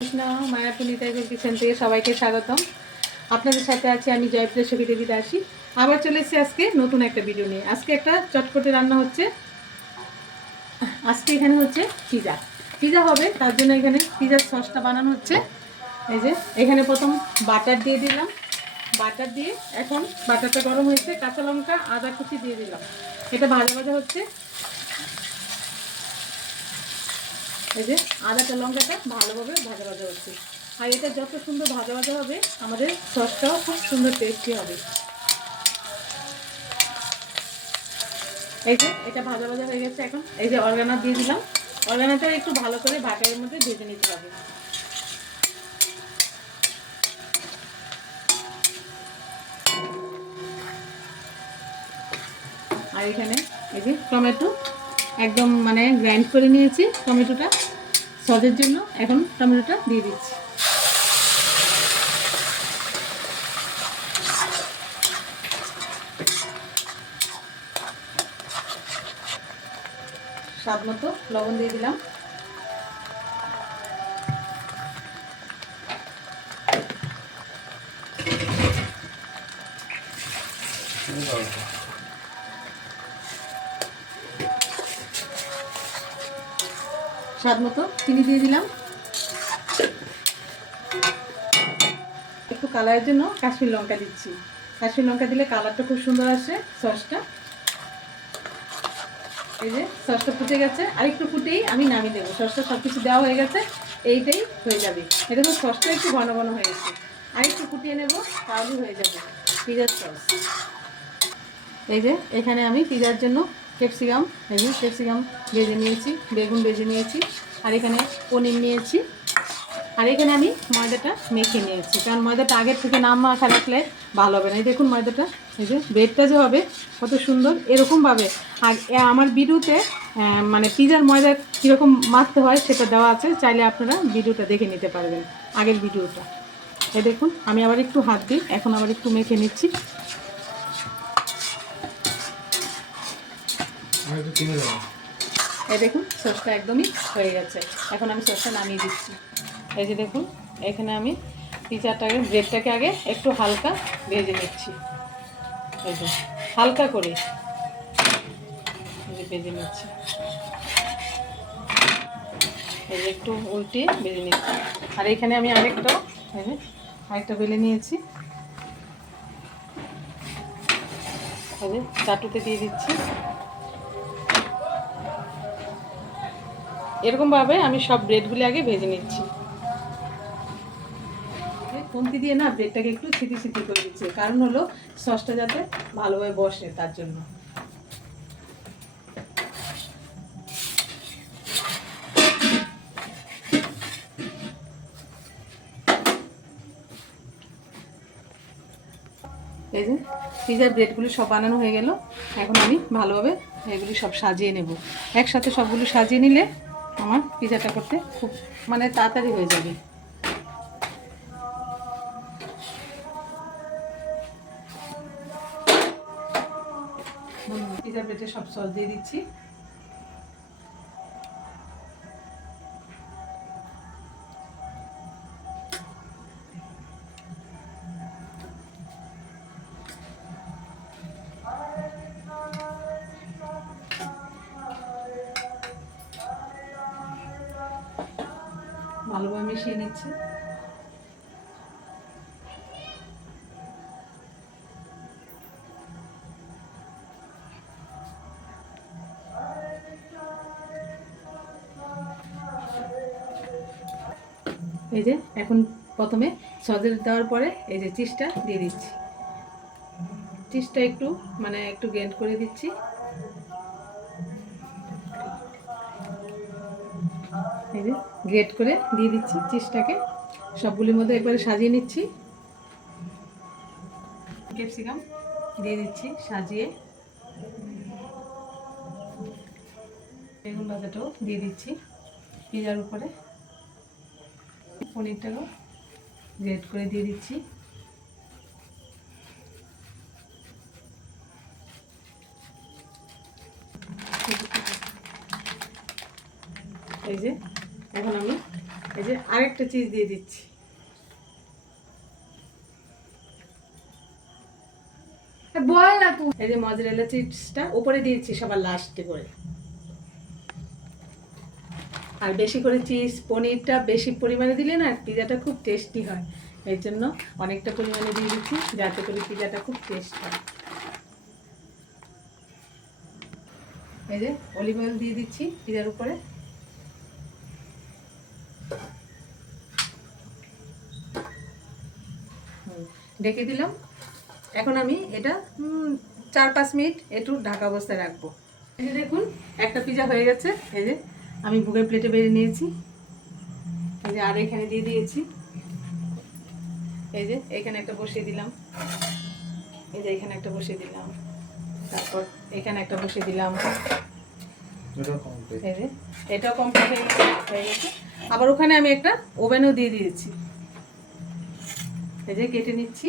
Krishna Mayapur Nitaigaur kitchen থেকে সবাইকে স্বাগতম। আপনাদের সাথে আছি আমি জয়প্রিয়া ছবি দেবী দাসী। আবার চলে এসেছি আজকে নতুন একটা ভিডিও নিয়ে। আজকে একটা চটপটে রান্না হচ্ছে। আজকে এখানে হচ্ছে পিজা হবে, তার জন্য এখানে পিজার সসটা বানানো হচ্ছে। এই যে এখানে প্রথম বাটার দিয়ে দিলাম, বাটার দিয়ে এখন বাটারটা গরম হয়েছে, কাঁচা লঙ্কা আদা কুচি দিয়ে দিলাম। এটা ভাজা ভাজা হচ্ছে। এই যে আদাটা লঙ্কাটা ভালোভাবে ভাজা ভাজা হচ্ছে। আর এটা যত সুন্দর ভাজা ভাজা হবে আমাদের সসটাও খুব সুন্দর টেস্টি হবে। এই যে এটা ভাজা ভাজা হয়ে গেছে। এখন এই যে অর্গানা দিয়ে দিলাম। অর্গানাটা একটু ভালো করে বাটারের মধ্যে ভেজে নিতে হবে। আর এখানে এই যে টমেটো একদম মানে গ্রাইন্ড করে নিয়েছি টমেটোটা সসের জন্য। এখন টমেটোটা দিয়ে দিচ্ছি। স্বাদ মতো লবণ দিয়ে দিলাম। স্বাদ মতো চিনি দিয়ে দিলাম। একটু কালারের জন্য কাশ্মীর লঙ্কা দিচ্ছি। কাশ্মীর লঙ্কা দিলে কালারটা খুব সুন্দর আসে সসটা। এই যে সসটা ফুটে গেছে, আর একটু ফুটেই আমি নামিয়ে দেবো। সসটা সব কিছু দেওয়া হয়ে গেছে, এইটাই হয়ে যাবে। এটা তো সসটা একটু ঘন ঘন হয়ে গেছে, আর একটু ফুটিয়ে নেব, তাহলেই হয়ে যাবে পিজার সস। এই যে এখানে আমি পিজার জন্য ক্যাপসিকাম ভেজে নিয়েছি, বেগুন ভেজে নিয়েছি, আর এখানে পনির নিয়েছি, আর এখানে আমি ময়দাটা মেখে নিয়েছি। কারণ ময়দাটা আগের থেকে না মাখা রাখলে ভালো হবে না। এই দেখুন ময়দাটা, এই যে ব্রেডটা যে হবে কত সুন্দর এরকমভাবে। আর আমার ভিডিওতে মানে পিজার ময়দা কীরকম মাখতে হয় সেটা দেওয়া আছে, চাইলে আপনারা ভিডিওটা দেখে নিতে পারবেন, আগের ভিডিওটা। এই দেখুন আমি আবার একটু হাত দিই, এখন আবার একটু মেখে নিচ্ছি। এই দেখুন সসটা একদমই হয়ে গেছে। এখন আমি সসটা নামিয়ে দিচ্ছি। এই যে দেখুন এখানে আমি পিজাটাকে ব্রেডটাকে আগে একটু হালকা ভেজে নিচ্ছি। এই যে হালকা করে ভেজে নিচ্ছি। এই যে একটু উল্টে ভেজে নিচ্ছি। আর এখানে আমি আরেকটা বেলে নিয়েছি। এই যে চাটুতে দিয়ে দিচ্ছি। এরকমভাবে আমি সব ব্রেডগুলি আগে ভেজে নিচ্ছি। খুন্তি দিয়ে না ব্রেডটাকে একটু সিটি করে দিচ্ছি, কারণ হলো সসটা যাতে ভালোভাবে বসে তার জন্য। এই যে পিজার ব্রেডগুলি সব বানানো হয়ে গেল। এখন আমি ভালোভাবে এগুলি সব সাজিয়ে নেব। একসাথে সবগুলো সাজিয়ে নিলে আমার পিজাটা করতে খুব মানে তাড়াতাড়ি হয়ে যাবে। পিজার ব্রেডে সব সস দিয়ে দিচ্ছি। ভালোভাবে মিশিয়ে নিচ্ছি। এই যে এখন প্রথমে সসের দেওয়ার পরে এই যে চিজটা দিয়ে দিচ্ছি। চিজটা একটু মানে একটু গ্রেট করে দিচ্ছি। এই যে গ্রেট করে দিয়ে দিচ্ছি চিজটাকে, সবগুলির মধ্যে একবারে সাজিয়ে নিচ্ছি। ক্যাপসিকাম দিয়ে দিচ্ছি সাজিয়ে। বেগুন ভাজাটাও দিয়ে দিচ্ছি পিজার উপরে। পনিরটাও গ্রেট করে দিয়ে দিচ্ছি। এই যে এখন আমি এই যে আরেকটা চিজ দিয়ে দিচ্ছি। বল না তুই। এই যে মজরেলা চিজটা উপরে দিয়েছি সবার লাস্টে করে। আর বেশি করে চিজ পনিরটা বেশি পরিমাণে দিলে না পিজাটা খুব টেস্টি হয়, এর জন্য অনেকটা পরিমাণে দিয়ে দিচ্ছি যাতে করে পিজাটা খুব টেস্ট হয়। এই যে অলিভ অয়েল দিয়ে দিচ্ছি পিজার উপরে। ঢেকে দিলাম। এখন আমি এটা 4-5 মিনিট একটু ঢাকা অবস্থায় রাখবো। এই যে দেখুন একটা পিজা হয়ে গেছে। এই যে আমি বুকের প্লেটে বেড়ে নিয়েছি। এই যে আর এখানে দিয়ে দিয়েছি। এই যে এখানে একটা বসিয়ে দিলাম, এই যে এখানে একটা বসিয়ে দিলাম, তারপর এখানে একটা বসিয়ে দিলাম। এই যে এটাও কমপ্লিট হয়ে গেছে। আবার ওখানে আমি একটা ওভেনও দিয়ে দিয়েছি। এই যে কেটে নিচ্ছি।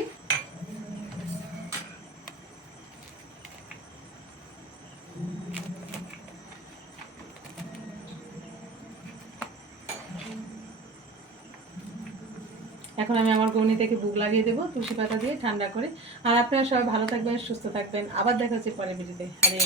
এখন আমি আমার গৌনি থেকে বুক লাগিয়ে দেবো তুলসী পাতা দিয়ে ঠান্ডা করে। আর আপনারা সবাই ভালো থাকবেন, সুস্থ থাকবেন। আবার দেখা হচ্ছে পরের ভিডিওতে। আরে